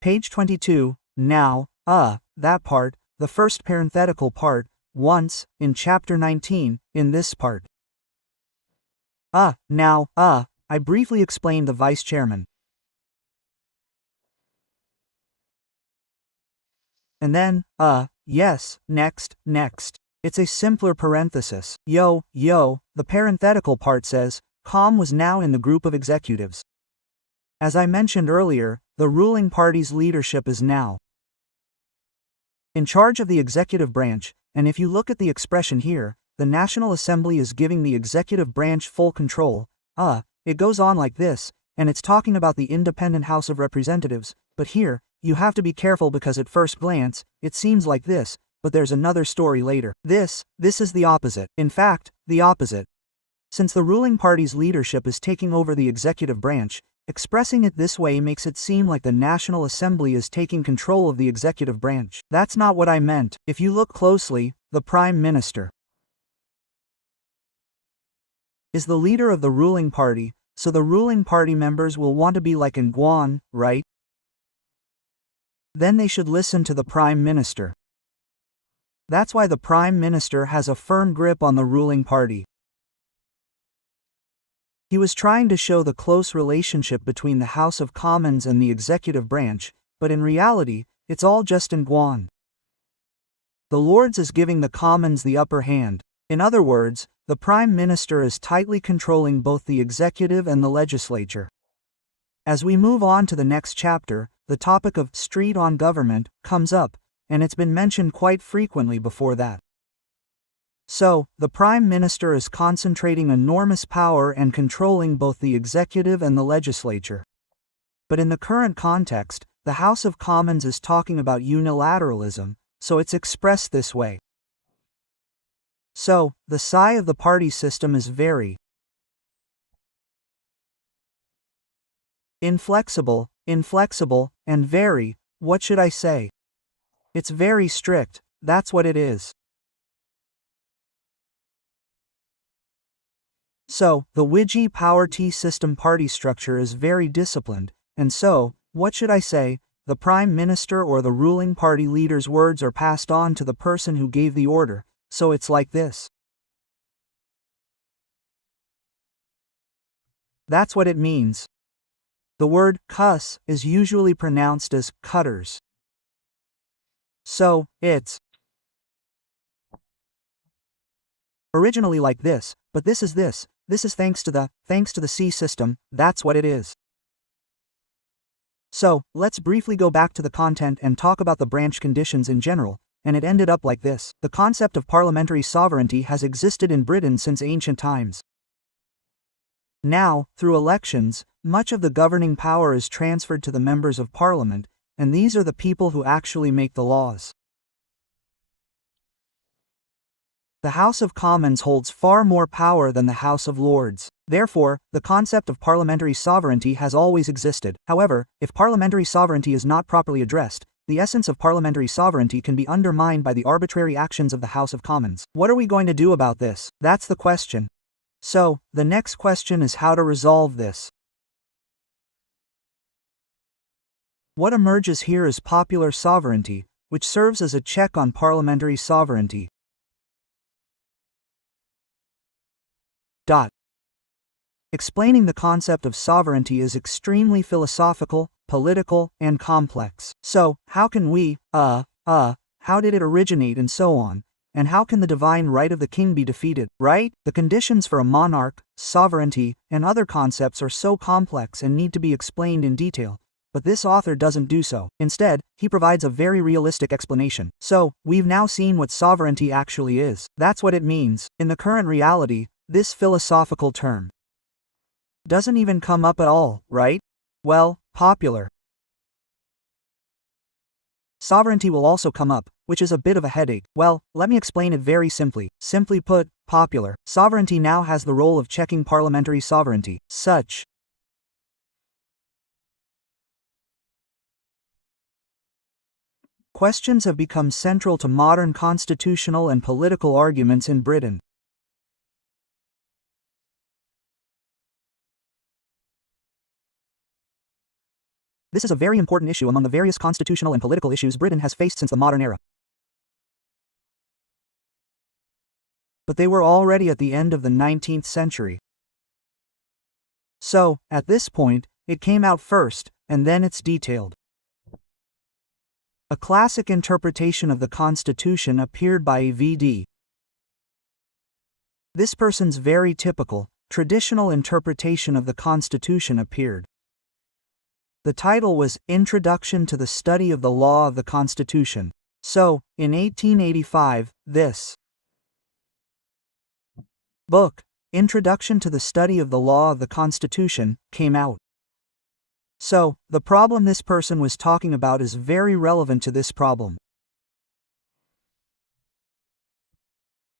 Page 22, now, that part, the first parenthetical part, once, in chapter 19, in this part. Now, I briefly explained the vice chairman. And then, yes, next. It's a simpler parenthesis. The parenthetical part says, Com was now in the group of executives. As I mentioned earlier, the ruling party's leadership is now in charge of the executive branch, and if you look at the expression here, the National Assembly is giving the executive branch full control. It goes on like this, and it's talking about the independent House of Representatives, but here, you have to be careful because at first glance, it seems like this, but there's another story later. This is the opposite. In fact, the opposite. Since the ruling party's leadership is taking over the executive branch, expressing it this way makes it seem like the National Assembly is taking control of the executive branch. That's not what I meant. If you look closely, the Prime Minister is the leader of the ruling party, so the ruling party members will want to be like in Guan, right? Then they should listen to the Prime Minister. That's why the Prime Minister has a firm grip on the ruling party. He was trying to show the close relationship between the House of Commons and the executive branch, but in reality, it's all just in Guan. The Lords is giving the Commons the upper hand. In other words, the Prime Minister is tightly controlling both the executive and the legislature. As we move on to the next chapter, the topic of street on government comes up, and it's been mentioned quite frequently before that. So, the Prime Minister is concentrating enormous power and controlling both the executive and the legislature. But in the current context, the House of Commons is talking about unilateralism, so it's expressed this way. So, the sigh of the party system is very inflexible, and very, what should I say? It's very strict, that's what it is. So, the Wiji Power T system party structure is very disciplined, and so, what should I say, the Prime Minister or the ruling party leader's words are passed on to the person who gave the order, so it's like this. That's what it means. The word cuss is usually pronounced as cutters. So, it's originally like this, but this is thanks to the C system, that's what it is. So, let's briefly go back to the content and talk about the branch conditions in general, and it ended up like this. The concept of parliamentary sovereignty has existed in Britain since ancient times. Now, through elections, much of the governing power is transferred to the members of Parliament, and these are the people who actually make the laws. The House of Commons holds far more power than the House of Lords. Therefore, the concept of parliamentary sovereignty has always existed. However, if parliamentary sovereignty is not properly addressed, the essence of parliamentary sovereignty can be undermined by the arbitrary actions of the House of Commons. What are we going to do about this? That's the question. So, the next question is how to resolve this. What emerges here is popular sovereignty, which serves as a check on parliamentary sovereignty. Explaining the concept of sovereignty is extremely philosophical, political, and complex. So, how can we, how did it originate and so on? And how can the divine right of the king be defeated, right? The conditions for a monarch, sovereignty, and other concepts are so complex and need to be explained in detail. But this author doesn't do so. Instead, he provides a very realistic explanation. So, we've now seen what sovereignty actually is. That's what it means. In the current reality, this philosophical term doesn't even come up at all, right? Well, popular sovereignty will also come up, which is a bit of a headache. Well, let me explain it very simply. Simply put, popular sovereignty now has the role of checking parliamentary sovereignty. Such questions have become central to modern constitutional and political arguments in Britain. This is a very important issue among the various constitutional and political issues Britain has faced since the modern era. But they were already at the end of the 19th century. So, at this point, it came out first, and then it's detailed. A classic interpretation of the Constitution appeared by V.D. This person's very typical, traditional interpretation of the Constitution appeared. The title was Introduction to the Study of the Law of the Constitution. So, in 1885, this book, Introduction to the Study of the Law of the Constitution, came out. So, the problem this person was talking about is very relevant to this problem.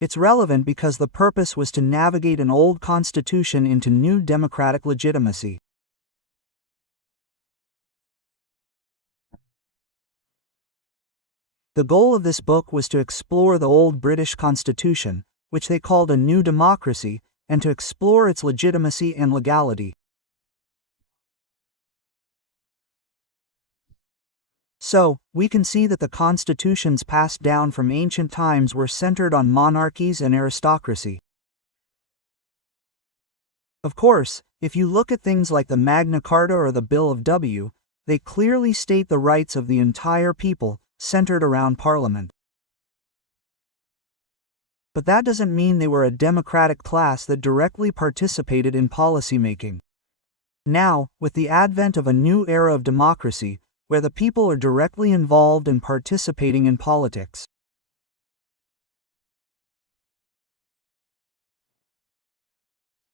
It's relevant because the purpose was to navigate an old constitution into new democratic legitimacy. The goal of this book was to explore the old British Constitution, which they called a new democracy, and to explore its legitimacy and legality. So, we can see that the constitutions passed down from ancient times were centered on monarchies and aristocracy. Of course, if you look at things like the Magna Carta or the Bill of W, they clearly state the rights of the entire people, centered around Parliament. But that doesn't mean they were a democratic class that directly participated in policymaking. Now, with the advent of a new era of democracy, where the people are directly involved and participating in politics.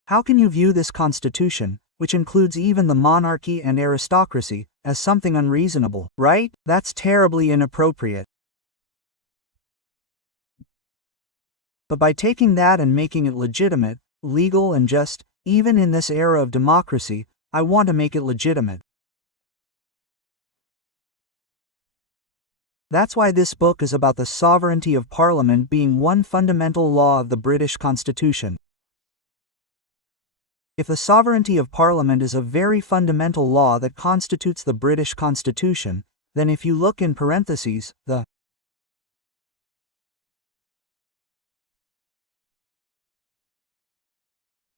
How can you view this constitution, which includes even the monarchy and aristocracy, as something unreasonable, right? That's terribly inappropriate. But by taking that and making it legitimate, legal and just, even in this era of democracy, I want to make it legitimate. That's why this book is about the sovereignty of Parliament being one fundamental law of the British Constitution. If the sovereignty of Parliament is a very fundamental law that constitutes the British Constitution, then if you look in parentheses, the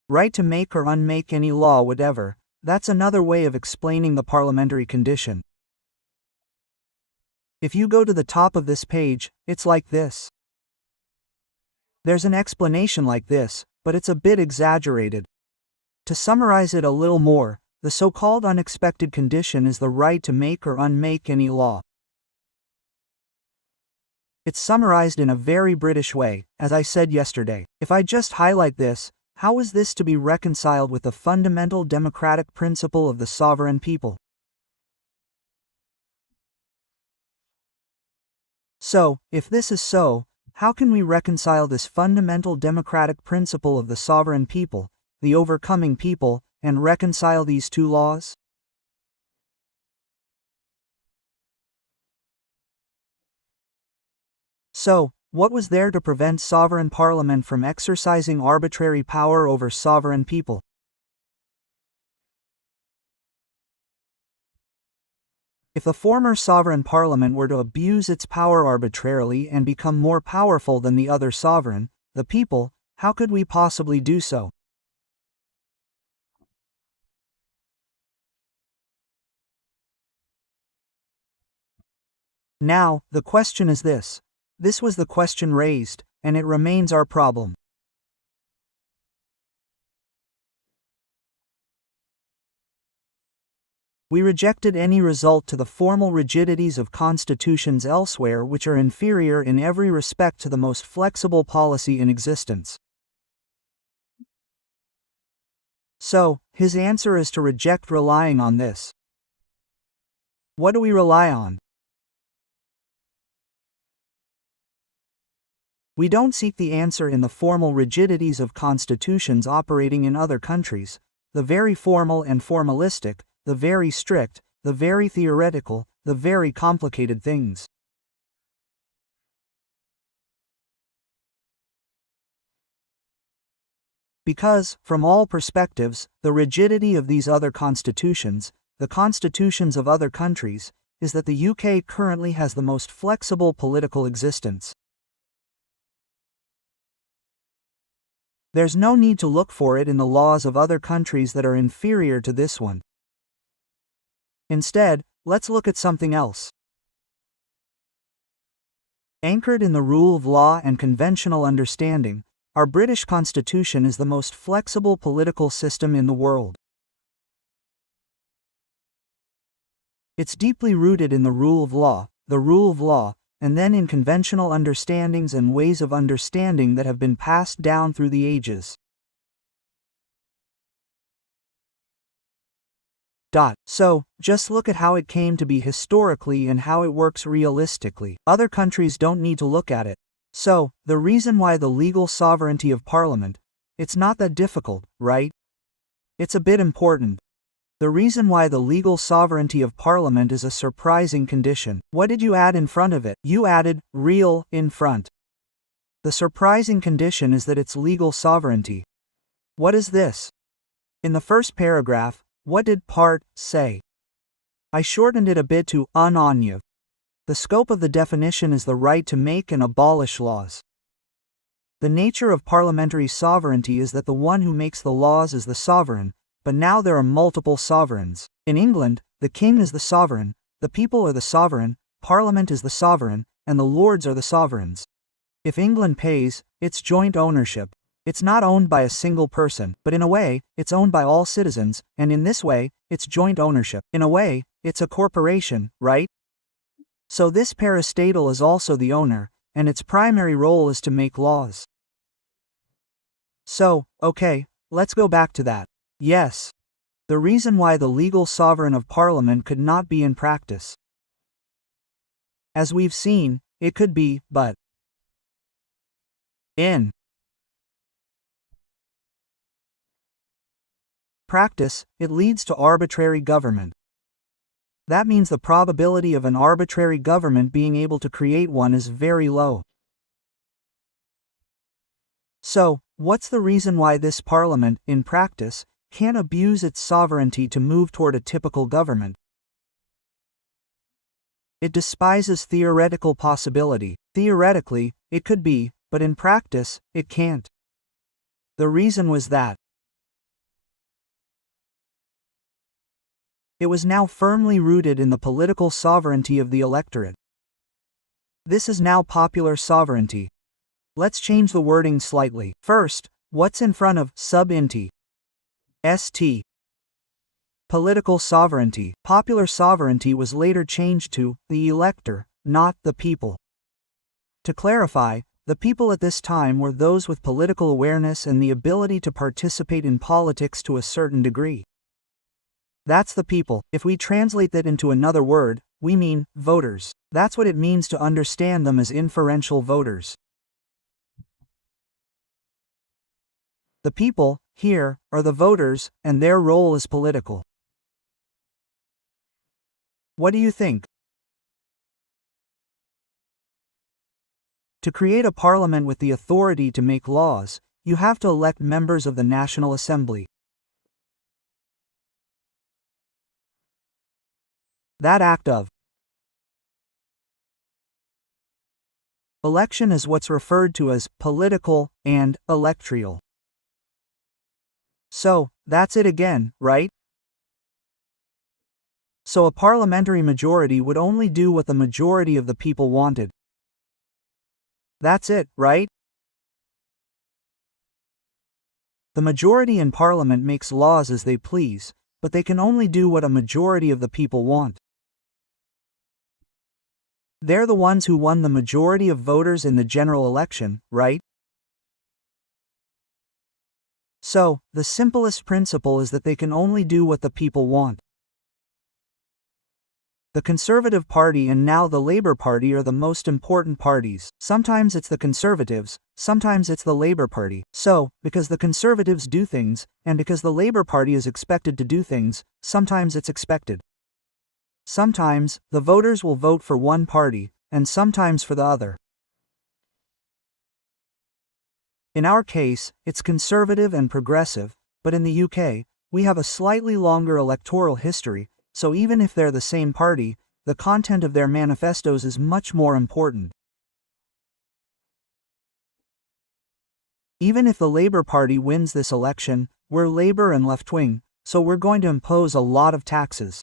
right to make or unmake any law whatever, that's another way of explaining the parliamentary condition. If you go to the top of this page, it's like this. There's an explanation like this, but it's a bit exaggerated. To summarize it a little more, the so-called unexpected condition is the right to make or unmake any law. It's summarized in a very British way, as I said yesterday. If I just highlight this, how is this to be reconciled with the fundamental democratic principle of the sovereign people? So, if this is so, how can we reconcile this fundamental democratic principle of the sovereign people, the overcoming people, and reconcile these two laws? So, what was there to prevent sovereign parliament from exercising arbitrary power over sovereign people? If the former sovereign parliament were to abuse its power arbitrarily and become more powerful than the other sovereign, the people, how could we possibly do so? Now, the question is this. This was the question raised, and it remains our problem. We rejected any result to the formal rigidities of constitutions elsewhere which are inferior in every respect to the most flexible policy in existence. So, his answer is to reject relying on this. What do we rely on? We don't seek the answer in the formal rigidities of constitutions operating in other countries, the very formal and formalistic, the very strict, the very theoretical, the very complicated things. Because, from all perspectives, the rigidity of these other constitutions, the constitutions of other countries, is that the UK currently has the most flexible political existence. There's no need to look for it in the laws of other countries that are inferior to this one. Instead, let's look at something else. Anchored in the rule of law and conventional understanding, our British Constitution is the most flexible political system in the world. It's deeply rooted in the rule of law, and then in conventional understandings and ways of understanding that have been passed down through the ages. So, just look at how it came to be historically and how it works realistically. Other countries don't need to look at it. So, the reason why the legal sovereignty of Parliament, it's not that difficult, right? It's a bit important. The reason why the legal sovereignty of Parliament is a surprising condition. What did you add in front of it? You added real in front. The surprising condition is that it's legal sovereignty. What is this? In the first paragraph, what did part say? I shortened it a bit to unonye. The scope of the definition is the right to make and abolish laws. The nature of parliamentary sovereignty is that the one who makes the laws is the sovereign, but now there are multiple sovereigns. In England, the king is the sovereign, the people are the sovereign, Parliament is the sovereign, and the lords are the sovereigns. If England pays, it's joint ownership. It's not owned by a single person, but in a way, it's owned by all citizens, and in this way, it's joint ownership. In a way, it's a corporation, right? So this parastatal is also the owner, and its primary role is to make laws. So, okay, let's go back to that. Yes. The reason why the legal sovereign of Parliament could not be in practice. As we've seen, it could be, but in practice, it leads to arbitrary government. That means the probability of an arbitrary government being able to create one is very low. So, what's the reason why this Parliament, in practice, can't abuse its sovereignty to move toward a typical government? It despises theoretical possibility. Theoretically, it could be, but in practice, it can't. The reason was that it was now firmly rooted in the political sovereignty of the electorate. This is now popular sovereignty. Let's change the wording slightly. First, what's in front of sub-inti? St. Political sovereignty. Popular sovereignty was later changed to the elector, not the people. To clarify, the people at this time were those with political awareness and the ability to participate in politics to a certain degree. That's the people. If we translate that into another word, we mean voters. That's what it means to understand them as inferential voters. The people, here, are the voters, and their role is political. What do you think? To create a parliament with the authority to make laws, you have to elect members of the National Assembly. That act of election is what's referred to as political and electoral. So, that's it again, right? So a parliamentary majority would only do what the majority of the people wanted. That's it, right? The majority in Parliament makes laws as they please, but they can only do what a majority of the people want. They're the ones who won the majority of voters in the general election, right? So, the simplest principle is that they can only do what the people want. The Conservative Party and now the Labour Party are the most important parties. Sometimes it's the Conservatives, sometimes it's the Labour Party. So, because the Conservatives do things, and because the Labour Party is expected to do things, sometimes it's expected. Sometimes, the voters will vote for one party, and sometimes for the other. In our case, it's conservative and progressive, but in the UK, we have a slightly longer electoral history, so even if they're the same party, the content of their manifestos is much more important. Even if the Labour Party wins this election, we're Labour and left-wing, so we're going to impose a lot of taxes.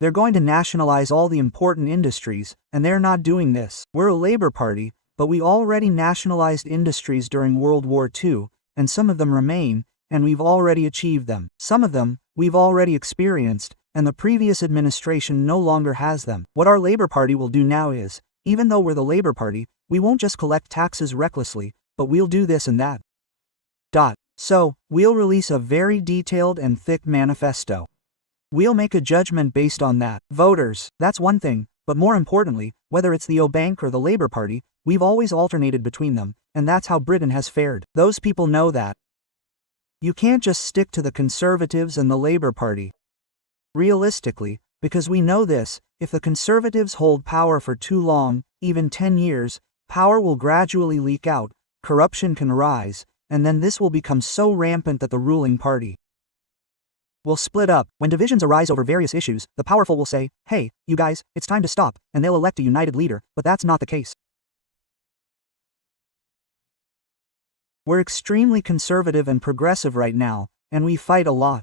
They're going to nationalize all the important industries, and they're not doing this. We're a Labour Party, but we already nationalized industries during World War II, and some of them remain, and we've already achieved them. Some of them, we've already experienced, and the previous administration no longer has them. What our Labour Party will do now is, even though we're the Labour Party, we won't just collect taxes recklessly, but we'll do this and that. So, we'll release a very detailed and thick manifesto. We'll make a judgment based on that. Voters, that's one thing, but more importantly, whether it's the Obank or the Labour Party, we've always alternated between them, and that's how Britain has fared. Those people know that. You can't just stick to the Conservatives and the Labour Party. Realistically, because we know this, if the Conservatives hold power for too long, even 10 years, power will gradually leak out, corruption can rise, and then this will become so rampant that the ruling party will split up. When divisions arise over various issues, the powerful will say, "Hey, you guys, it's time to stop," and they'll elect a united leader, but that's not the case. We're extremely conservative and progressive right now, and we fight a lot.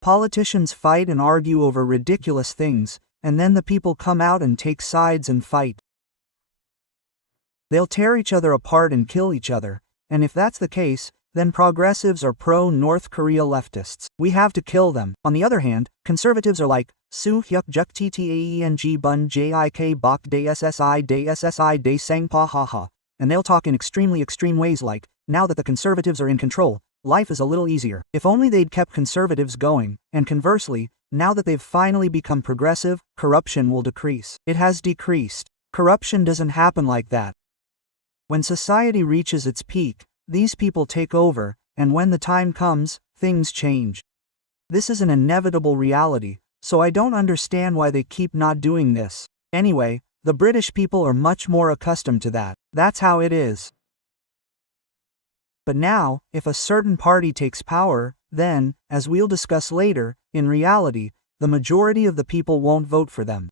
Politicians fight and argue over ridiculous things, and then the people come out and take sides and fight. They'll tear each other apart and kill each other, and if that's the case, then progressives are pro-North Korea leftists. We have to kill them. On the other hand, conservatives are like, Su hyuk juk ttaeng bun jik bok de ssi de sang pa ha ha, and they'll talk in extremely extreme ways like, now that the conservatives are in control, life is a little easier. If only they'd kept conservatives going, and conversely, now that they've finally become progressive, corruption will decrease. It has decreased. Corruption doesn't happen like that. When society reaches its peak, these people take over, and when the time comes, things change. This is an inevitable reality, so I don't understand why they keep not doing this. Anyway, the British people are much more accustomed to that. That's how it is. But now, if a certain party takes power, then, as we'll discuss later, in reality, the majority of the people won't vote for them.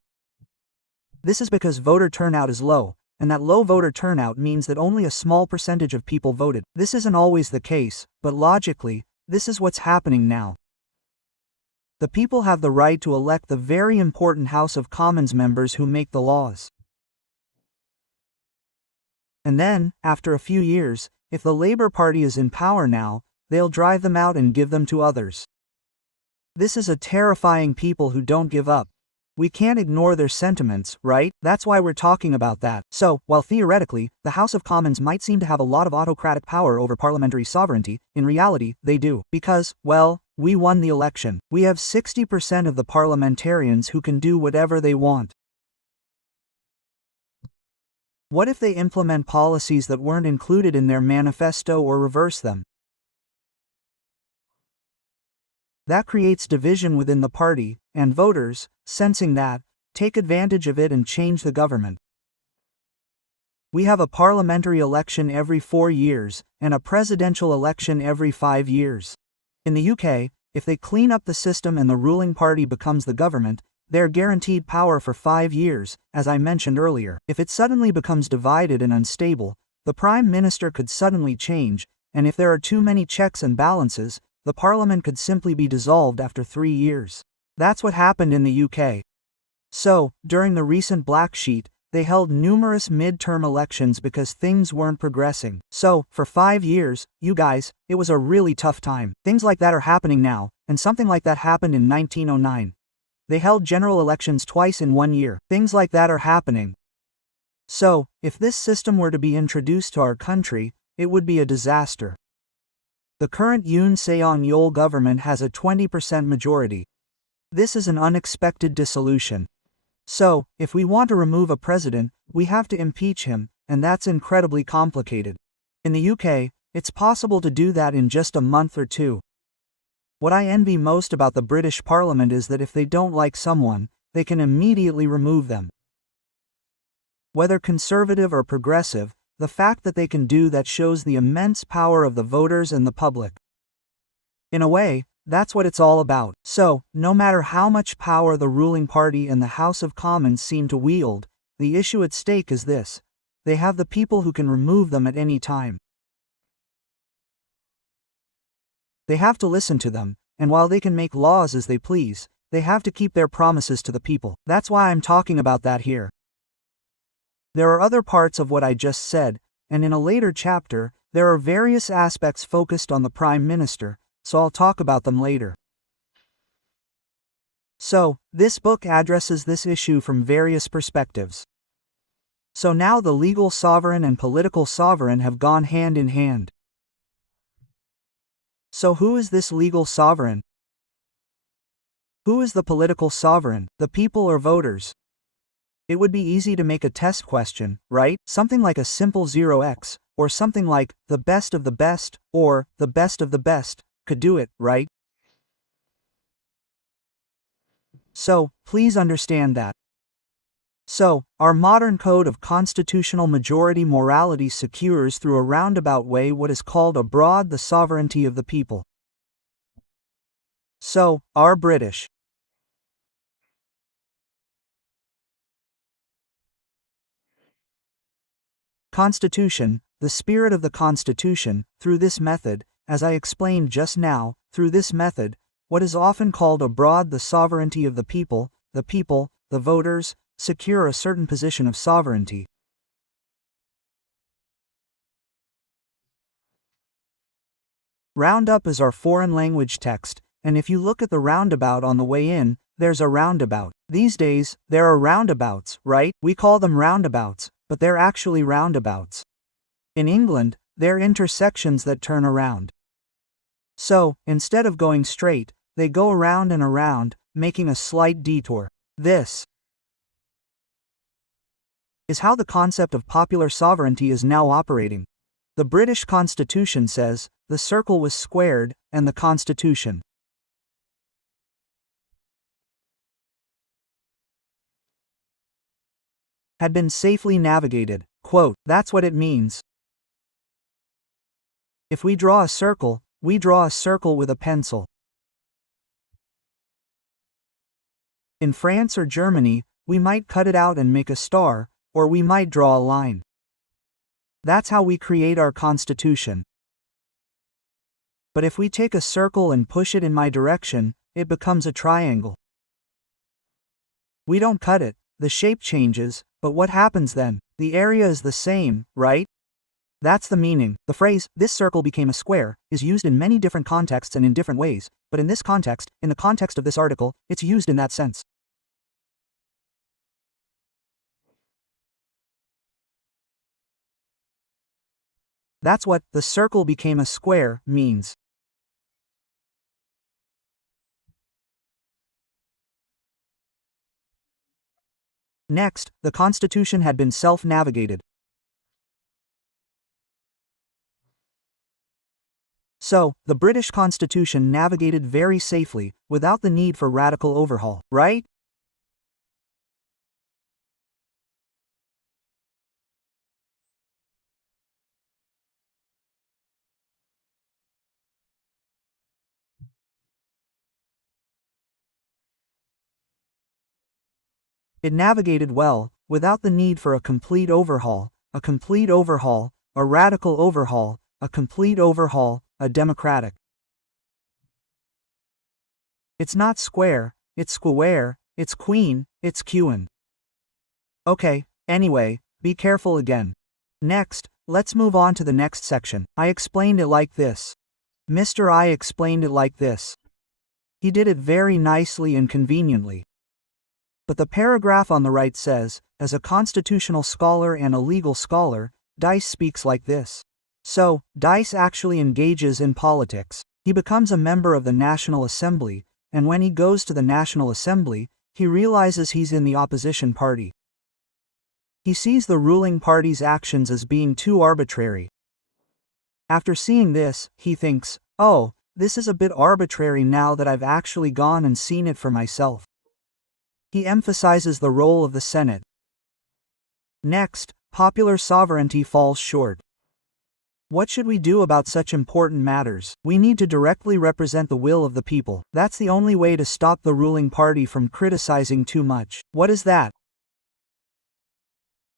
This is because voter turnout is low, and that low voter turnout means that only a small percentage of people voted. This isn't always the case, but logically, this is what's happening now. The people have the right to elect the very important House of Commons members who make the laws. And then, after a few years, if the Labour Party is in power now, they'll drive them out and give them to others. This is a terrifying people who don't give up. We can't ignore their sentiments, right? That's why we're talking about that. So, while theoretically, the House of Commons might seem to have a lot of autocratic power over parliamentary sovereignty, in reality, they do. Because, well, we won the election. We have 60% of the parliamentarians who can do whatever they want. What if they implement policies that weren't included in their manifesto or reverse them? That creates division within the party, and voters, sensing that, take advantage of it and change the government. We have a parliamentary election every 4 years, and a presidential election every 5 years. In the UK, if they clean up the system and the ruling party becomes the government, they're guaranteed power for 5 years, as I mentioned earlier. If it suddenly becomes divided and unstable, the Prime Minister could suddenly change, and if there are too many checks and balances, the Parliament could simply be dissolved after 3 years. That's what happened in the UK. So, during the recent Black Sheet, they held numerous mid-term elections because things weren't progressing. So, for 5 years, you guys, it was a really tough time. Things like that are happening now, and something like that happened in 1909. They held general elections twice in 1 year. Things like that are happening. So, if this system were to be introduced to our country, it would be a disaster. The current Yoon Suk-yeol government has a 20% majority. This is an unexpected dissolution. So, if we want to remove a president, we have to impeach him, and that's incredibly complicated. In the UK, it's possible to do that in just a month or two. What I envy most about the British Parliament is that if they don't like someone, they can immediately remove them. Whether conservative or progressive, the fact that they can do that shows the immense power of the voters and the public. In a way, That's what it's all about. So, no matter how much power the ruling party and the House of Commons seem to wield, the issue at stake is this: they have the people who can remove them at any time. They have to listen to them, and while they can make laws as they please, they have to keep their promises to the people. That's why I'm talking about that here. There are other parts of what I just said, and in a later chapter, there are various aspects focused on the Prime Minister, so I'll talk about them later. So, this book addresses this issue from various perspectives. So now the legal sovereign and political sovereign have gone hand in hand. So who is this legal sovereign? Who is the political sovereign, the people or voters? It would be easy to make a test question, right? Something like a simple 0x, or something like, the best of the best, or, the best of the best, could do it, right? So, please understand that. So, our modern code of constitutional majority morality secures through a roundabout way what is called abroad the sovereignty of the people. So, our British Constitution, the spirit of the Constitution, through this method, as I explained just now, through this method, what is often called abroad the sovereignty of the people, the voters, secure a certain position of sovereignty. Roundup is our foreign language text, and if you look at the roundabout on the way in, there's a roundabout. These days, there are roundabouts, right? We call them roundabouts, but they're actually roundabouts. In England, they're intersections that turn around. So, instead of going straight, they go around and around, making a slight detour. This is how the concept of popular sovereignty is now operating. The British Constitution says, the circle was squared, and the Constitution had been safely navigated. Quote, that's what it means. If we draw a circle, we draw a circle with a pencil. In France or Germany, we might cut it out and make a star, or we might draw a line. That's how we create our Constitution. But if we take a circle and push it in my direction, it becomes a triangle. We don't cut it, the shape changes, but what happens then? The area is the same, right? That's the meaning. The phrase, this circle became a square, is used in many different contexts and in different ways, but in this context, in the context of this article, it's used in that sense. That's what the circle became a square means. Next, the Constitution had been self-navigated. So, the British Constitution navigated very safely, without the need for radical overhaul, right? It navigated well, without the need for a complete overhaul, a radical overhaul, a complete overhaul, a democratic. It's not square, it's square, it's queen, it's queen. Okay, anyway, be careful again. Next, let's move on to the next section. I explained it like this. Mr. I explained it like this. He did it very nicely and conveniently. But the paragraph on the right says, as a constitutional scholar and a legal scholar, Dice speaks like this. So, Dice actually engages in politics. He becomes a member of the National Assembly, and when he goes to the National Assembly, he realizes he's in the opposition party. He sees the ruling party's actions as being too arbitrary. After seeing this, he thinks, oh, this is a bit arbitrary now that I've actually gone and seen it for myself. He emphasizes the role of the Senate. Next, popular sovereignty falls short. What should we do about such important matters? We need to directly represent the will of the people. That's the only way to stop the ruling party from criticizing too much. What is that?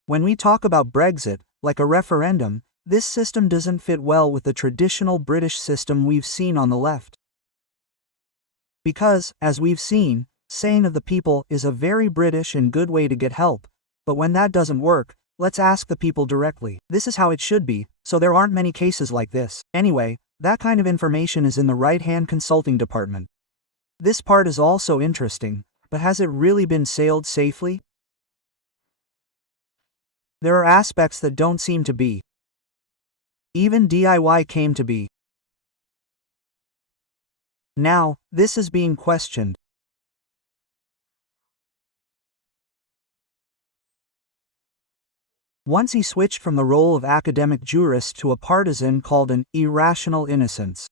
When we talk about Brexit, like a referendum, this system doesn't fit well with the traditional British system we've seen on the left. Because, as we've seen, saying of the people is a very British and good way to get help, but when that doesn't work, let's ask the people directly. This is how it should be, so there aren't many cases like this. Anyway, that kind of information is in the right-hand consulting department. This part is also interesting, but has it really been sailed safely? There are aspects that don't seem to be. Even DIY came to be. Now, this is being questioned. Once he switched from the role of academic jurist to a partisan called an irrational innocence.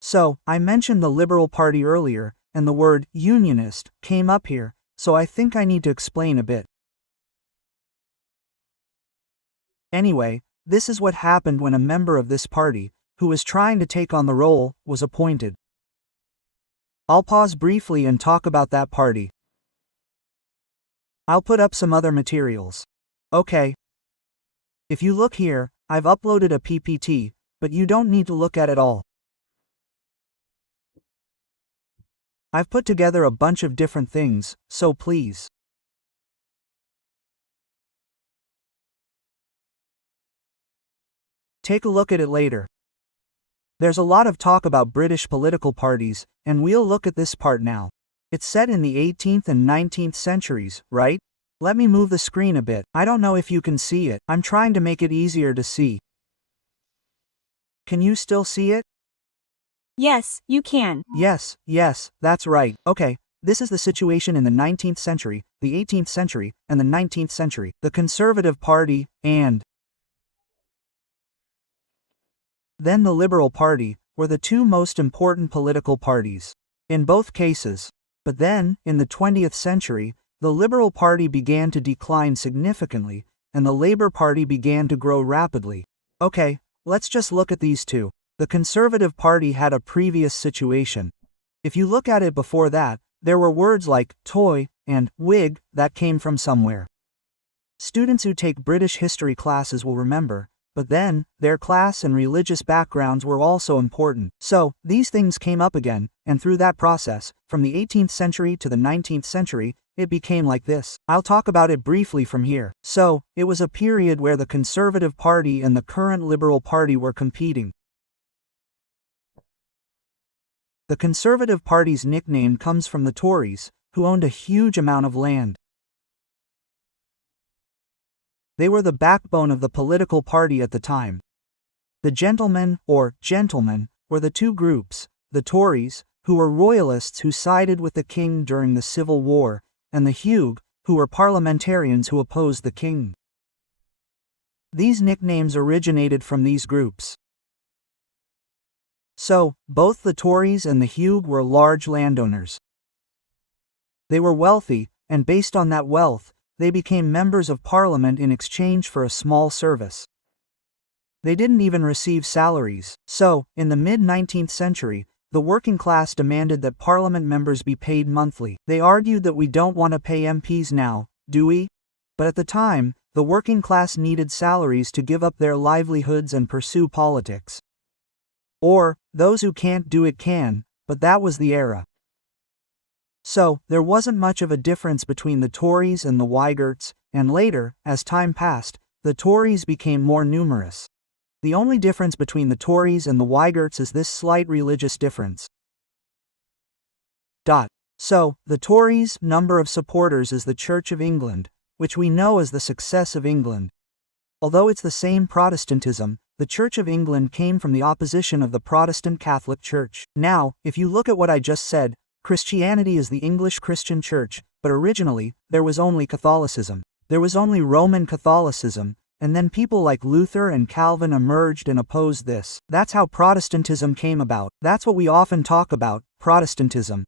So, I mentioned the Liberal Party earlier, and the word unionist came up here, so I think I need to explain a bit. Anyway, this is what happened when a member of this party, who was trying to take on the role, was appointed. I'll pause briefly and talk about that party. I'll put up some other materials. Okay. If you look here, I've uploaded a PPT, but you don't need to look at it all. I've put together a bunch of different things, so please. Take a look at it later. There's a lot of talk about British political parties, and we'll look at this part now. It's set in the 18th and 19th centuries, right? Let me move the screen a bit. I don't know if you can see it. I'm trying to make it easier to see. Can you still see it? Yes, you can. Yes, that's right. Okay, this is the situation in the 19th century, the 18th century, and the 19th century. The Conservative Party, and then the Liberal Party, were the two most important political parties. In both cases. But then, in the 20th century, the Liberal Party began to decline significantly, and the Labour Party began to grow rapidly. Okay, let's just look at these two. The Conservative Party had a previous situation. If you look at it before that, there were words like Tory and Whig that came from somewhere. Students who take British history classes will remember, but then, their class and religious backgrounds were also important. So, these things came up again, and through that process, from the 18th century to the 19th century, it became like this. I'll talk about it briefly from here. So, it was a period where the Conservative Party and the current Liberal Party were competing. The Conservative Party's nickname comes from the Tories, who owned a huge amount of land. They were the backbone of the political party at the time. The gentlemen, or gentlemen, were the two groups, the Tories, who were royalists who sided with the king during the Civil War, and the Hugh, who were parliamentarians who opposed the king. These nicknames originated from these groups. So, both the Tories and the Hugh were large landowners. They were wealthy, and based on that wealth, they became members of Parliament in exchange for a small service. They didn't even receive salaries. So, in the mid-19th century, the working class demanded that Parliament members be paid monthly. They argued that we don't want to pay MPs now, do we? But at the time, the working class needed salaries to give up their livelihoods and pursue politics. Or, those who can't do it can, but that was the era. So, there wasn't much of a difference between the Tories and the Whigs, and later, as time passed, the Tories became more numerous. The only difference between the Tories and the Whigs is this slight religious difference. So, the Tories' number of supporters is the Church of England, which we know as the success of England. Although it's the same Protestantism, the Church of England came from the opposition of the Protestant Catholic Church. Now, if you look at what I just said, Christianity is the English Christian Church, but originally, there was only Catholicism. There was only Roman Catholicism, and then people like Luther and Calvin emerged and opposed this. That's how Protestantism came about. That's what we often talk about, Protestantism.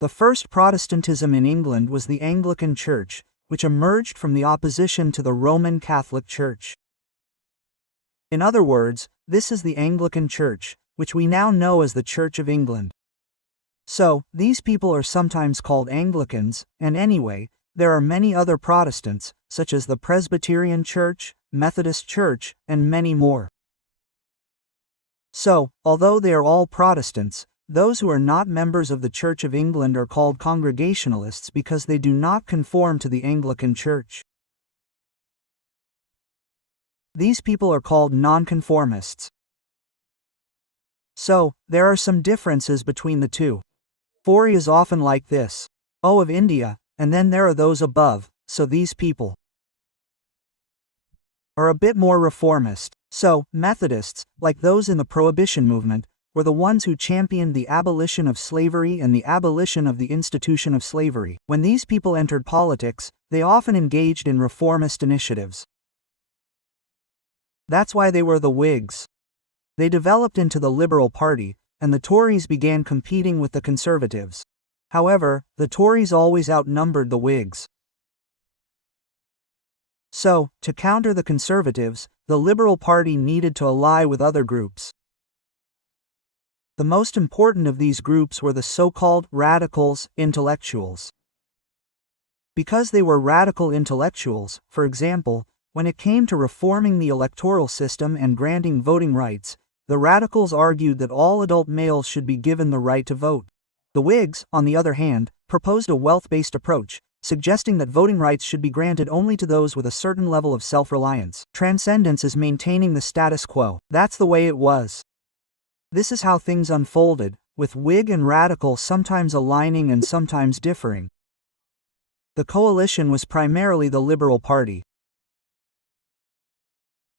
The first Protestantism in England was the Anglican Church, which emerged from the opposition to the Roman Catholic Church. In other words, this is the Anglican Church, which we now know as the Church of England. So, these people are sometimes called Anglicans, and anyway, there are many other Protestants, such as the Presbyterian Church, Methodist Church, and many more. So, although they are all Protestants, those who are not members of the Church of England are called Congregationalists because they do not conform to the Anglican Church. These people are called nonconformists. So, there are some differences between the two. Ɂ is often like this. O of India, and then there are those above, so these people are a bit more reformist. So, Methodists, like those in the Prohibition movement, were the ones who championed the abolition of slavery and the abolition of the institution of slavery. When these people entered politics, they often engaged in reformist initiatives. That's why they were the Whigs. They developed into the Liberal Party, and the Tories began competing with the Conservatives. However, the Tories always outnumbered the Whigs. So, to counter the Conservatives, the Liberal Party needed to ally with other groups. The most important of these groups were the so-called radicals, intellectuals. Because they were radical intellectuals, for example, when it came to reforming the electoral system and granting voting rights, the radicals argued that all adult males should be given the right to vote. The Whigs, on the other hand, proposed a wealth-based approach, suggesting that voting rights should be granted only to those with a certain level of self-reliance. Transcendence is maintaining the status quo. That's the way it was. This is how things unfolded, with Whig and Radical sometimes aligning and sometimes differing. The coalition was primarily the Liberal Party.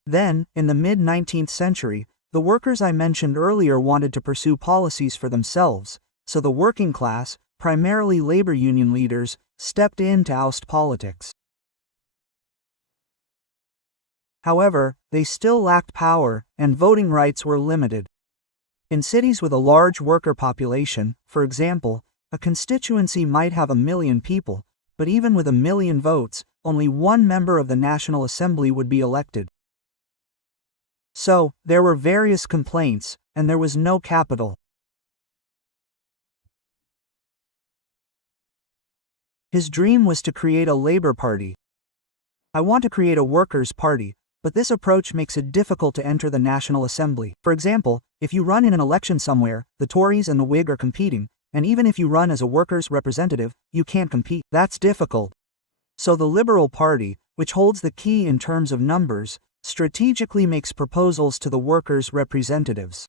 Then, in the mid-19th century, the workers I mentioned earlier wanted to pursue policies for themselves, so the working class, primarily labor union leaders, stepped in to oust politics. However, they still lacked power, and voting rights were limited. In cities with a large worker population, for example, a constituency might have 1 million people, but even with 1 million votes, only one member of the National Assembly would be elected. So, there were various complaints, and there was no capital. His dream was to create a labor party. I want to create a workers' party, but this approach makes it difficult to enter the National Assembly. For example, if you run in an election somewhere, the Tories and the Whig are competing, and even if you run as a workers' representative, you can't compete. That's difficult. So the Liberal Party, which holds the key in terms of numbers, strategically makes proposals to the workers' representatives.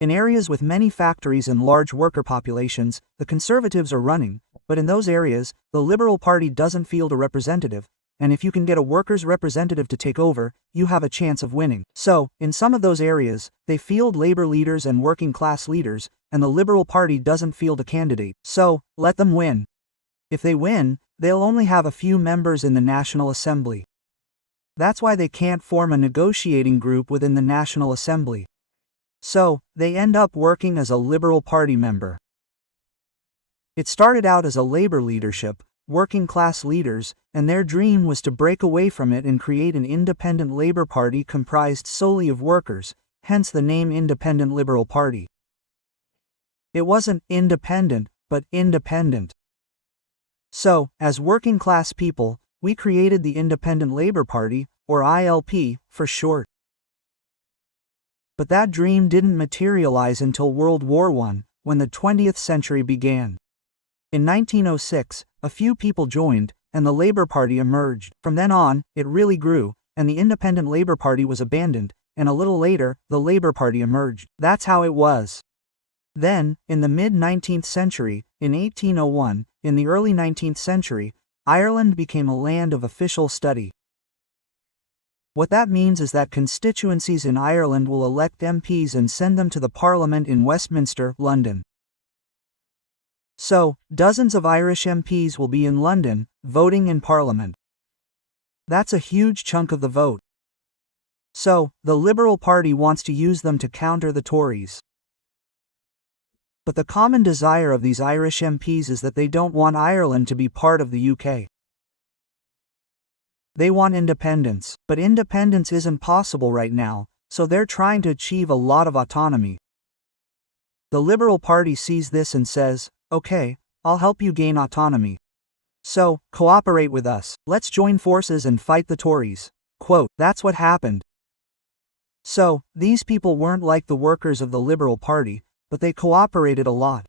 In areas with many factories and large worker populations, the Conservatives are running, but in those areas, the Liberal Party doesn't field a representative, and if you can get a workers' representative to take over, you have a chance of winning. So, in some of those areas, they field labor leaders and working class leaders, and the Liberal Party doesn't field a candidate. So, let them win. If they win, they'll only have a few members in the National Assembly. That's why they can't form a negotiating group within the National Assembly. So, they end up working as a Liberal Party member. It started out as a labor leadership, working class leaders, and their dream was to break away from it and create an independent labor party comprised solely of workers, hence the name Independent Liberal Party. It wasn't independent, but independent. So, as working class people, we created the Independent Labor Party, or ILP, for short. But that dream didn't materialize until World War I, when the 20th century began. In 1906, a few people joined, and the Labour Party emerged. From then on, it really grew, and the Independent Labour Party was abandoned, and a little later, the Labour Party emerged. That's how it was. Then, in the mid-19th century, in 1801, in the early 19th century, Ireland became a land of official study. What that means is that constituencies in Ireland will elect MPs and send them to the Parliament in Westminster, London. So, dozens of Irish MPs will be in London, voting in Parliament. That's a huge chunk of the vote. So, the Liberal Party wants to use them to counter the Tories. But the common desire of these Irish MPs is that they don't want Ireland to be part of the UK. They want independence, but independence isn't possible right now, so they're trying to achieve a lot of autonomy. The Liberal Party sees this and says, okay, I'll help you gain autonomy. So, cooperate with us, let's join forces and fight the Tories. Quote, that's what happened. So, these people weren't like the workers of the Liberal Party, but they cooperated a lot.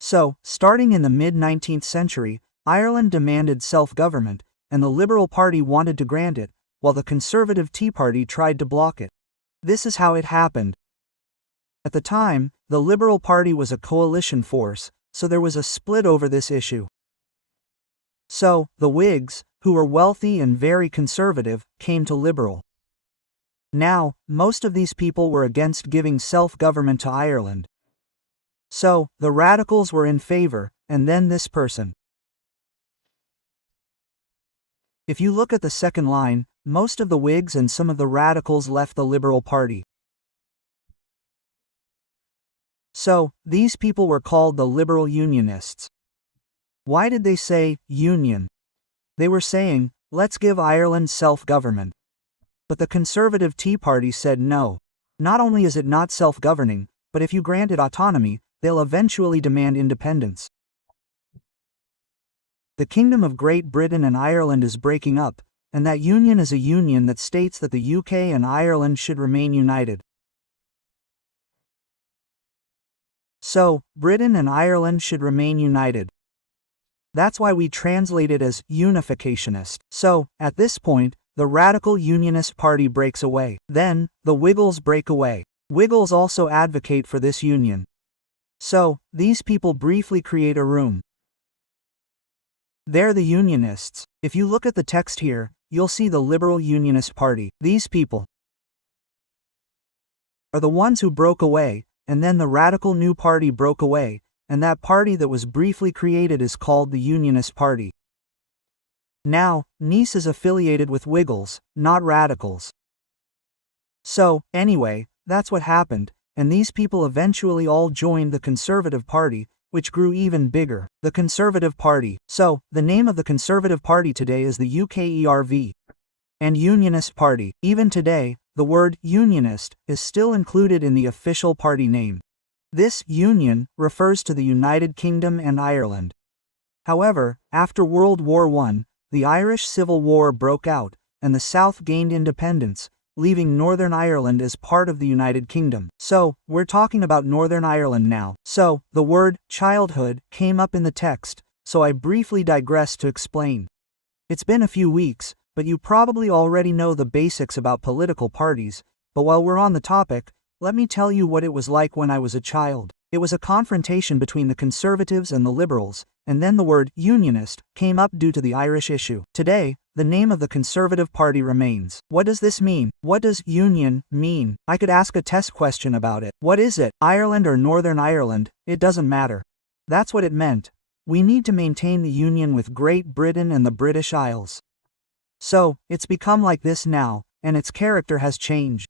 So, starting in the mid-19th century, Ireland demanded self-government, and the Liberal Party wanted to grant it, while the Conservative Tea Party tried to block it. This is how it happened. At the time, the Liberal Party was a coalition force, so there was a split over this issue. So, the Whigs, who were wealthy and very conservative, came to Liberal. Now, most of these people were against giving self-government to Ireland. So, the Radicals were in favor, and then this person. If you look at the second line, most of the Whigs and some of the Radicals left the Liberal Party. So, these people were called the Liberal Unionists. Why did they say, union? They were saying, let's give Ireland self-government. But the Conservative Tea Party said no. Not only is it not self-governing, but if you grant it autonomy, they'll eventually demand independence. The Kingdom of Great Britain and Ireland is breaking up, and that union is a union that states that the UK and Ireland should remain united. So, Britain and Ireland should remain united. That's why we translate it as unificationist. So, at this point, the Radical Unionist Party breaks away. Then, the Whigals break away. Whigals also advocate for this union. So, these people briefly create a room. They're the Unionists. If you look at the text here, you'll see the Liberal Unionist Party. These people are the ones who broke away, and then the Radical New Party broke away, and that party that was briefly created is called the Unionist Party. Now, Nice is affiliated with Whigals, not Radicals. So, anyway, that's what happened, and these people eventually all joined the Conservative Party, which grew even bigger. The Conservative Party. So, the name of the Conservative Party today is the UKERV. And Unionist Party. Even today, the word Unionist is still included in the official party name. This union refers to the United Kingdom and Ireland. However, after World War I, the Irish Civil War broke out, and the South gained independence, leaving Northern Ireland as part of the United Kingdom. So, we're talking about Northern Ireland now. So, the word childhood came up in the text, so I briefly digress to explain. It's been a few weeks, but you probably already know the basics about political parties, but while we're on the topic, let me tell you what it was like when I was a child. It was a confrontation between the Conservatives and the Liberals, and then the word Unionist came up due to the Irish issue. Today, the name of the Conservative Party remains. What does this mean? What does union mean? I could ask a test question about it. What is it? Ireland or Northern Ireland? It doesn't matter. That's what it meant. We need to maintain the union with Great Britain and the British Isles. So, it's become like this now, and its character has changed.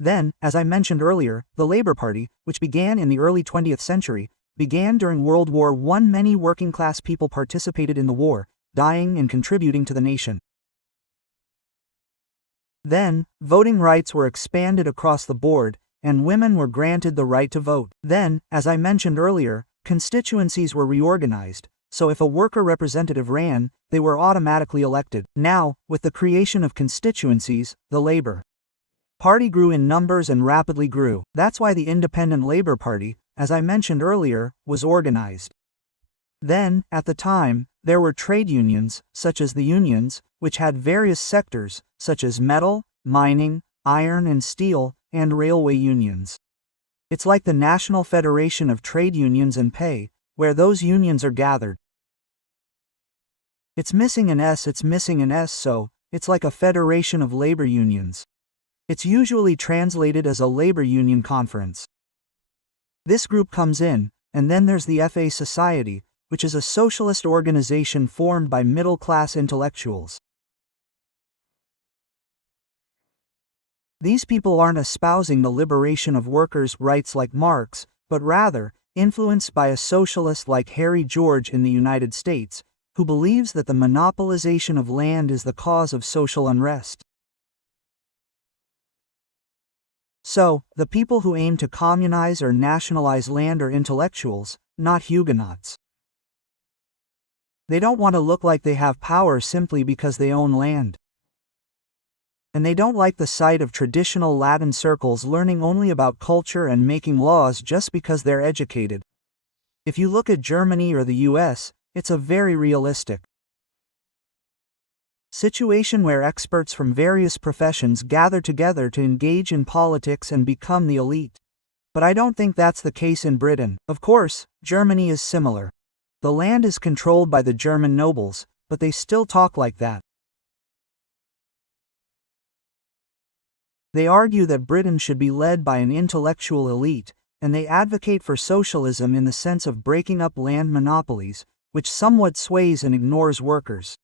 Then, as I mentioned earlier, the Labour Party, which began in the early 20th century, began during World War I. Many working-class people participated in the war, dying and contributing to the nation. Then, voting rights were expanded across the board, and women were granted the right to vote. Then, as I mentioned earlier, constituencies were reorganized, so if a worker representative ran, they were automatically elected. Now, with the creation of constituencies, the Labour Party grew in numbers and rapidly grew. That's why the Independent Labour Party, as I mentioned earlier, was organized. Then, at the time, there were trade unions, such as the unions, which had various sectors, such as metal, mining, iron and steel, and railway unions. It's like the National Federation of Trade Unions and Pay, where those unions are gathered. It's missing an S, so it's like a federation of labor unions. It's usually translated as a labor union conference. This group comes in, and then there's the FA Society, which is a socialist organization formed by middle-class intellectuals. These people aren't espousing the liberation of workers' rights like Marx, but rather, influenced by a socialist like Harry George in the United States, who believes that the monopolization of land is the cause of social unrest. So, the people who aim to communize or nationalize land are intellectuals, not Huguenots. They don't want to look like they have power simply because they own land. And they don't like the sight of traditional Latin circles learning only about culture and making laws just because they're educated. If you look at Germany or the US, it's a very realistic situation where experts from various professions gather together to engage in politics and become the elite. But I don't think that's the case in Britain. Of course, Germany is similar. The land is controlled by the German nobles, but they still talk like that. They argue that Britain should be led by an intellectual elite, and they advocate for socialism in the sense of breaking up land monopolies, which somewhat sways and ignores workers.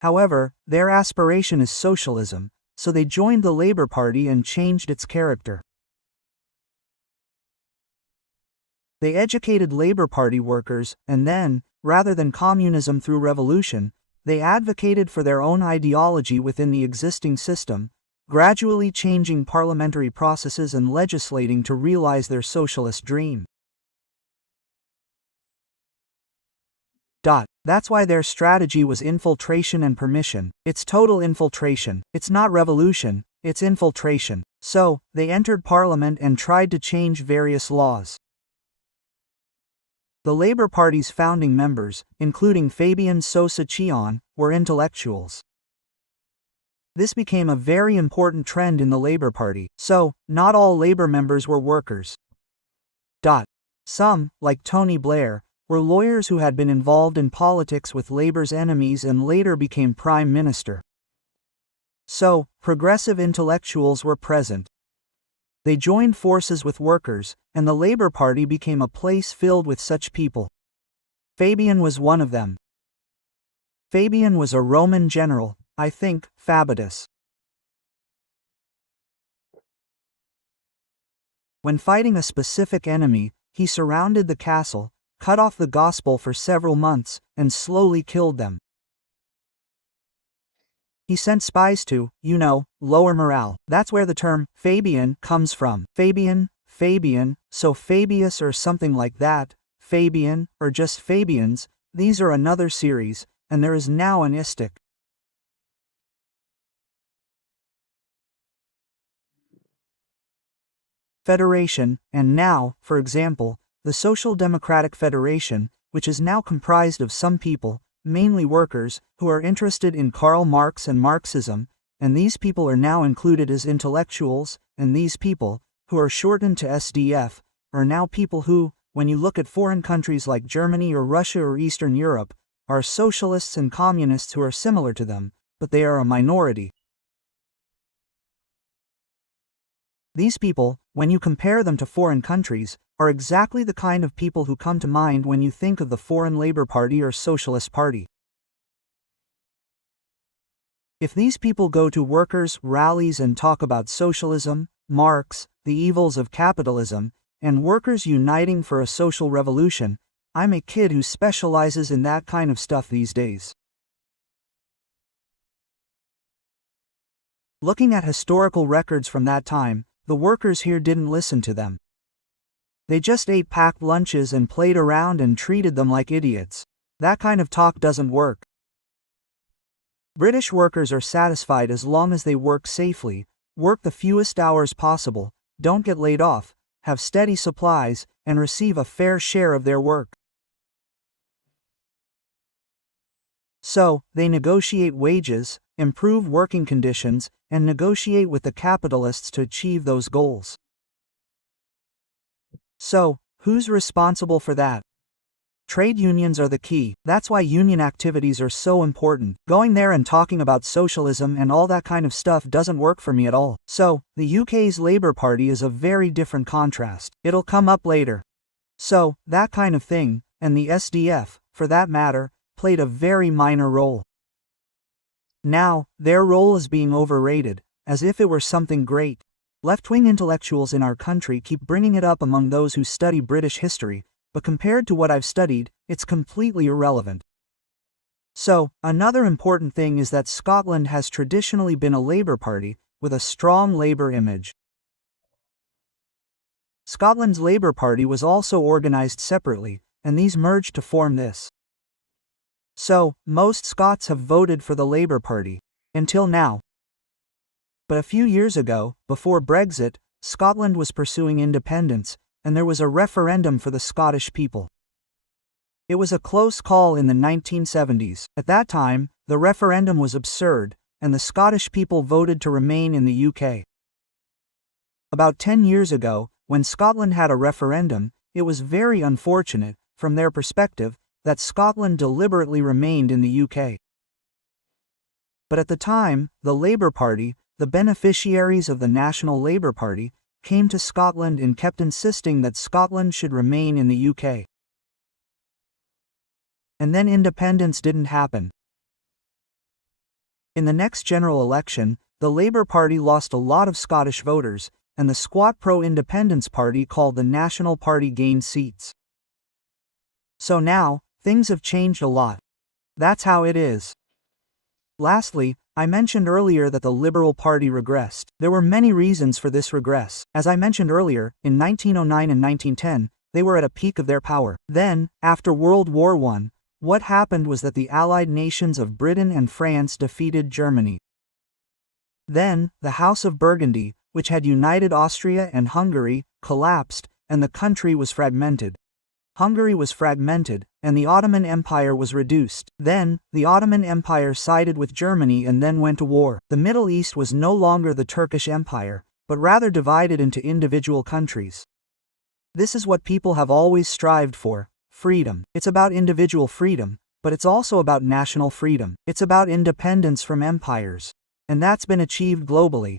However, their aspiration is socialism, so they joined the Labour Party and changed its character. They educated Labour Party workers, and then, rather than communism through revolution, they advocated for their own ideology within the existing system, gradually changing parliamentary processes and legislating to realize their socialist dream. That's why their strategy was infiltration and permission. It's total infiltration. It's not revolution, it's infiltration. So, they entered parliament and tried to change various laws. The Labour Party's founding members, including Fabian Sosa Chion, were intellectuals. This became a very important trend in the Labour Party, so, not all Labour members were workers. Some, like Tony Blair, were lawyers who had been involved in politics with Labour's enemies and later became Prime Minister. So, progressive intellectuals were present. They joined forces with workers, and the Labour Party became a place filled with such people. Fabian was one of them. Fabian was a Roman general, I think, Fabatus. When fighting a specific enemy, he surrounded the castle, cut off the gospel for several months, and slowly killed them. He sent spies to, lower morale. That's where the term Fabian comes from. Fabian, so Fabius or something like that, Fabian, or just Fabians, these are another series, and there is now an istic. Federation, and now, for example, the Social Democratic Federation, which is now comprised of some people, mainly workers, who are interested in Karl Marx and Marxism, and these people are now included as intellectuals, and these people, who are shortened to SDF, are now people who, when you look at foreign countries like Germany or Russia or Eastern Europe, are socialists and communists who are similar to them, but they are a minority. These people, when you compare them to foreign countries, are exactly the kind of people who come to mind when you think of the foreign Labour Party or Socialist Party. If these people go to workers' rallies and talk about socialism, Marx, the evils of capitalism, and workers uniting for a social revolution, I'm a kid who specializes in that kind of stuff these days. Looking at historical records from that time, the workers here didn't listen to them. They just ate packed lunches and played around and treated them like idiots. That kind of talk doesn't work. British workers are satisfied as long as they work safely, work the fewest hours possible, don't get laid off, have steady supplies, and receive a fair share of their work. So, they negotiate wages, improve working conditions, and negotiate with the capitalists to achieve those goals. So, who's responsible for that? Trade unions are the key. That's why union activities are so important. Going there and talking about socialism and all that kind of stuff doesn't work for me at all. So, the UK's Labour Party is a very different contrast. It'll come up later. So, that kind of thing, and the SDF, for that matter, played a very minor role. Now, their role is being overrated, as if it were something great. Left-wing intellectuals in our country keep bringing it up among those who study British history, but compared to what I've studied, it's completely irrelevant. So, another important thing is that Scotland has traditionally been a Labour Party, with a strong Labour image. Scotland's Labour Party was also organised separately, and these merged to form this. So, most Scots have voted for the Labour Party, until now. But a few years ago, before Brexit, Scotland was pursuing independence, and there was a referendum for the Scottish people. It was a close call in the 1970s. At that time, the referendum was absurd, and the Scottish people voted to remain in the UK. About 10 years ago, when Scotland had a referendum, it was very unfortunate, from their perspective, that Scotland deliberately remained in the UK. But at the time, the Labour Party, the beneficiaries of the National Labour Party, came to Scotland and kept insisting that Scotland should remain in the UK. And then independence didn't happen. In the next general election, the Labour Party lost a lot of Scottish voters, and the squat pro-independence party called the National Party gained seats. So now, things have changed a lot. That's how it is. Lastly, I mentioned earlier that the Liberal Party regressed. There were many reasons for this regress. As I mentioned earlier, in 1909 and 1910, they were at a peak of their power. Then, after World War I, what happened was that the Allied nations of Britain and France defeated Germany. Then, the House of Burgundy, which had united Austria and Hungary, collapsed, and the country was fragmented. Hungary was fragmented, and the Ottoman Empire was reduced. Then, the Ottoman Empire sided with Germany and then went to war. The Middle East was no longer the Turkish Empire, but rather divided into individual countries. This is what people have always strived for: freedom. It's about individual freedom, but it's also about national freedom. It's about independence from empires. And that's been achieved globally.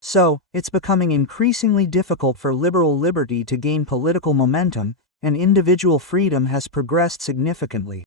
So, it's becoming increasingly difficult for liberal liberty to gain political momentum, and individual freedom has progressed significantly.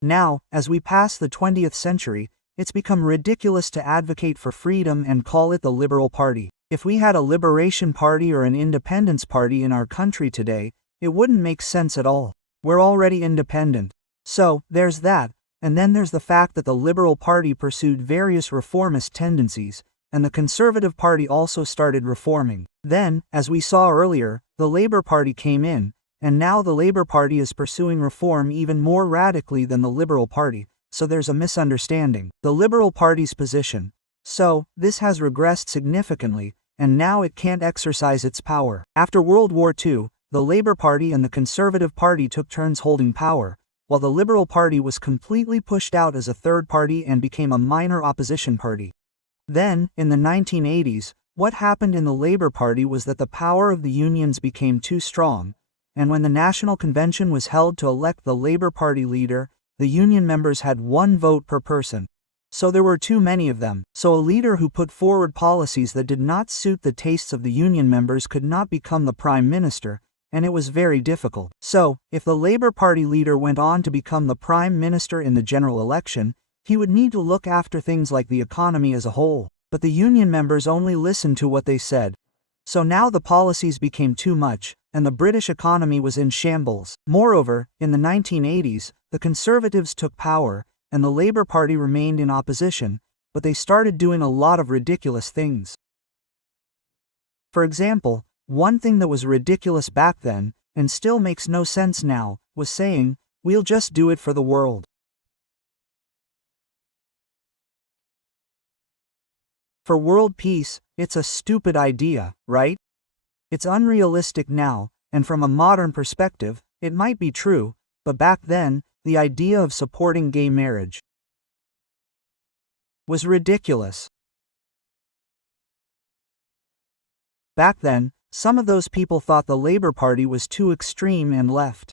Now, as we pass the 20th century, it's become ridiculous to advocate for freedom and call it the Liberal Party. If we had a Liberation Party or an Independence Party in our country today, it wouldn't make sense at all. We're already independent. So, there's that, and then there's the fact that the Liberal Party pursued various reformist tendencies, and the Conservative Party also started reforming. Then, as we saw earlier, the Labour Party came in, and now the Labour Party is pursuing reform even more radically than the Liberal Party, so there's a misunderstanding. The Liberal Party's position. So, this has regressed significantly, and now it can't exercise its power. After World War II, the Labour Party and the Conservative Party took turns holding power, while the Liberal Party was completely pushed out as a third party and became a minor opposition party. Then, in the 1980s, what happened in the Labour Party was that the power of the unions became too strong, and when the National Convention was held to elect the Labour Party leader, the union members had 1 vote per person. So there were too many of them. So a leader who put forward policies that did not suit the tastes of the union members could not become the Prime Minister, and it was very difficult. So, if the Labour Party leader went on to become the Prime Minister in the general election, he would need to look after things like the economy as a whole. But the union members only listened to what they said. So now the policies became too much, and the British economy was in shambles. Moreover, in the 1980s, the Conservatives took power, and the Labour Party remained in opposition, but they started doing a lot of ridiculous things. For example, one thing that was ridiculous back then, and still makes no sense now, was saying, "We'll just do it for the world." For world peace, it's a stupid idea, right? It's unrealistic now, and from a modern perspective, it might be true, but back then, the idea of supporting gay marriage was ridiculous. Back then, some of those people thought the Labour Party was too extreme and left.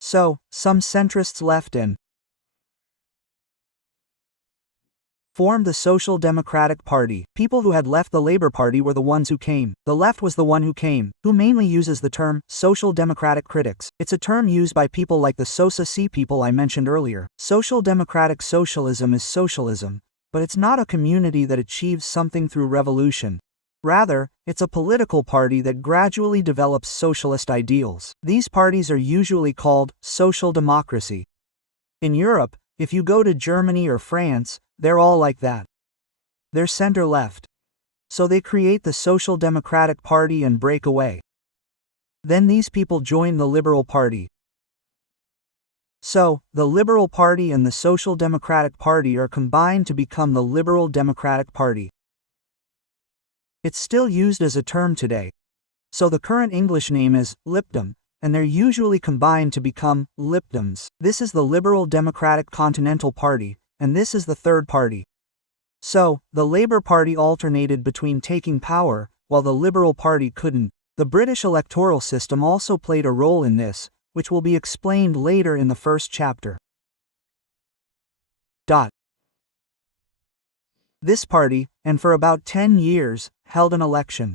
So, some centrists left and formed the Social Democratic Party. People who had left the Labour Party were the ones who came. The left was the one who came, who mainly uses the term social democratic critics. It's a term used by people like the SOSA people I mentioned earlier. Social democratic socialism is socialism, But it's not a community that achieves something through revolution. Rather, it's a political party that gradually develops socialist ideals. These parties are usually called social democracy. In Europe, if you go to Germany or France, they're all like that. They're center-left. So they create the Social Democratic Party and break away. Then these people join the Liberal Party. So, the Liberal Party and the Social Democratic Party are combined to become the Liberal Democratic Party. It's still used as a term today. So the current English name is Lipdom, and they're usually combined to become Lipdoms. This is the Liberal Democratic Continental Party, and this is the third party. So, the Labour Party alternated between taking power, while the Liberal Party couldn't. The British electoral system also played a role in this, which will be explained later in the first chapter. This party, and for about 10 years, held an election.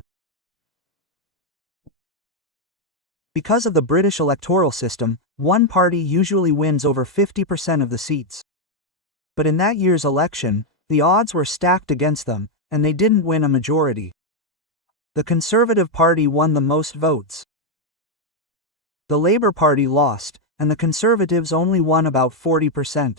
Because of the British electoral system, one party usually wins over 50% of the seats. But in that year's election, the odds were stacked against them, and they didn't win a majority. The Conservative Party won the most votes. The Labour Party lost, and the Conservatives only won about 40%.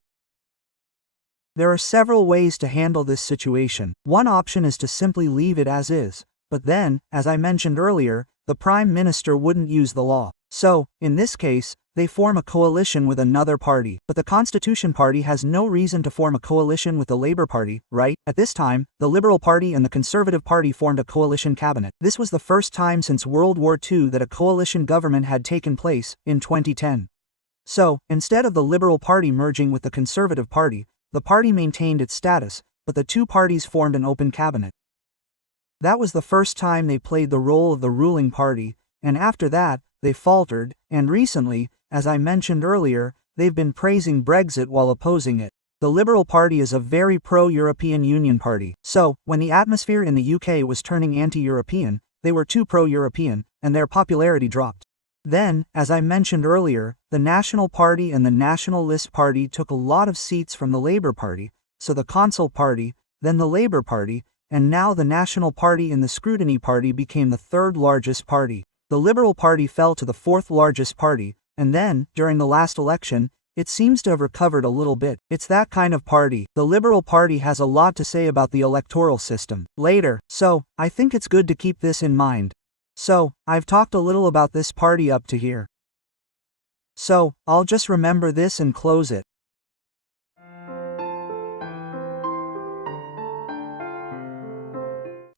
There are several ways to handle this situation. One option is to simply leave it as is, but then, as I mentioned earlier, the Prime Minister wouldn't use the law. So, in this case, they form a coalition with another party. But the Constitution Party has no reason to form a coalition with the Labour Party, right? At this time, the Liberal Party and the Conservative Party formed a coalition cabinet. This was the first time since World War II that a coalition government had taken place, in 2010. So, instead of the Liberal Party merging with the Conservative Party, the party maintained its status, but the two parties formed an open cabinet. That was the first time they played the role of the ruling party, and after that, they faltered, and recently, as I mentioned earlier, they've been praising Brexit while opposing it. The Liberal Party is a very pro-European Union party. So, when the atmosphere in the UK was turning anti-European, they were too pro-European, and their popularity dropped. Then, as I mentioned earlier, the National Party and the Nationalist Party took a lot of seats from the Labour Party, so the Consul Party, then the Labour Party, and now the National Party and the Scrutiny Party became the third largest party. The Liberal Party fell to the fourth largest party, and then, during the last election, it seems to have recovered a little bit. It's that kind of party. The Liberal Party has a lot to say about the electoral system later, so I think it's good to keep this in mind. So, I've talked a little about this party up to here. So, I'll just remember this and close it.